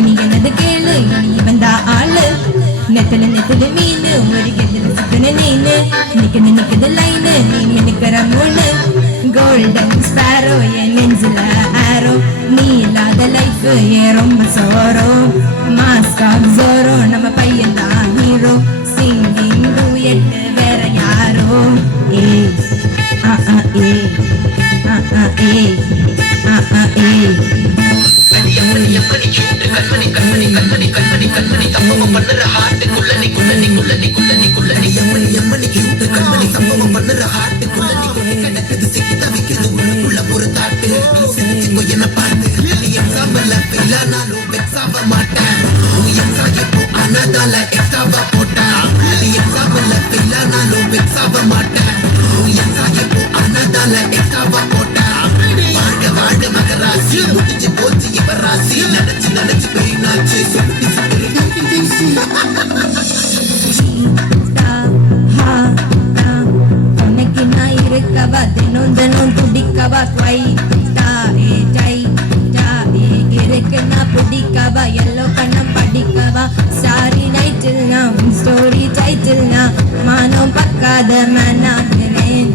நீ என்னது கேளு இனி வந்தா ஆளு நெத்தல நெத்தல மீனு ஒரு கெதில சிக்கன நீனு நிக்குது லைனு நீ மினுக்கிற மூணு கோல்டன் ஸ்பேரோ என் நெஞ்சில ஆரோ நீ இல்லாத லைஃப் ஏன் ரொம்ப சோரோ மாஸ்க் ஆஃப் ஜோரோ நம்ம பையன் தான் ஹீரோ சிங்கிங் டூயட் வேற யாரோ ஏ ஏ ஏ ஏ தினம் தினம் துடிக்கவா இருக்குன்னா பிடிக்கவா எல்லோ கண்ணம் படிக்கவா சாரி நைட்டில்னா ஸ்டோரி டைட்டில்னா மானம் பக்காத மனாகிறேன்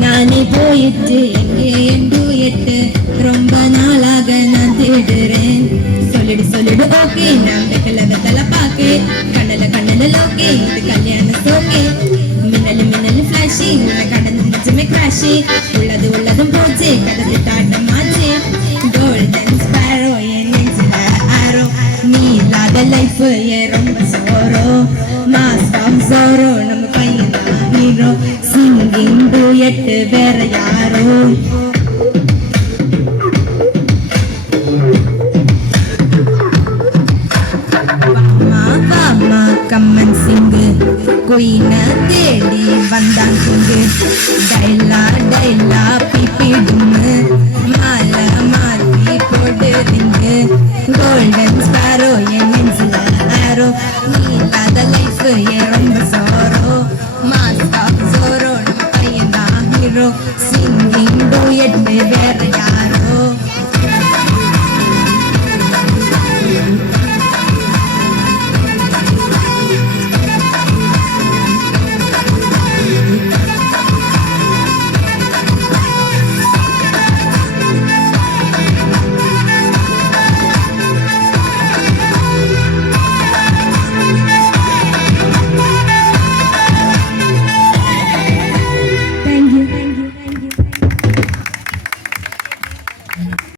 நானே போயிட்டு எங்கே என்று எட்டு ரொம்ப நாளாக நான் தேடுறேன் சொல்லிடு ஓகே நான் வெத்தல பாக்கு கண்ணல லோகே இது கல்யாண சோகே மின்னலு ஃபிளாஷி உள்ள கடந்து நிஜமே கிராஷி உள்ளதும் போச்சு கடந்து டாட்டமாச்சு கோல்டன் ஸ்பேரோ என் நெஞ்சில ஆரோ நீ இல்லாத லைஃப் ஏன் ரொம்ப சோரோ மாஸ்க் ஆஃப் ஜோரோ நம்ம பையன் தான் ஹீரோ சிங்கிங் டூயட் வேற யாரோ கம்மன் சிங்கு குயின தேடி வந்தான் சிங்கு டைலா பிப்பிடுமு மாத்தி போட்டு திங்கு கோல்டன் ஸ்பேரோ என் நெஞ்சில ஆரோ நீ இல்லாத லைஃப் ஏன் ரொம்ப சோரோ மாஸ்க் ஆஃப் ஜோரோ நம்ம பையன் தான் ஹீரோ சிங்கிங்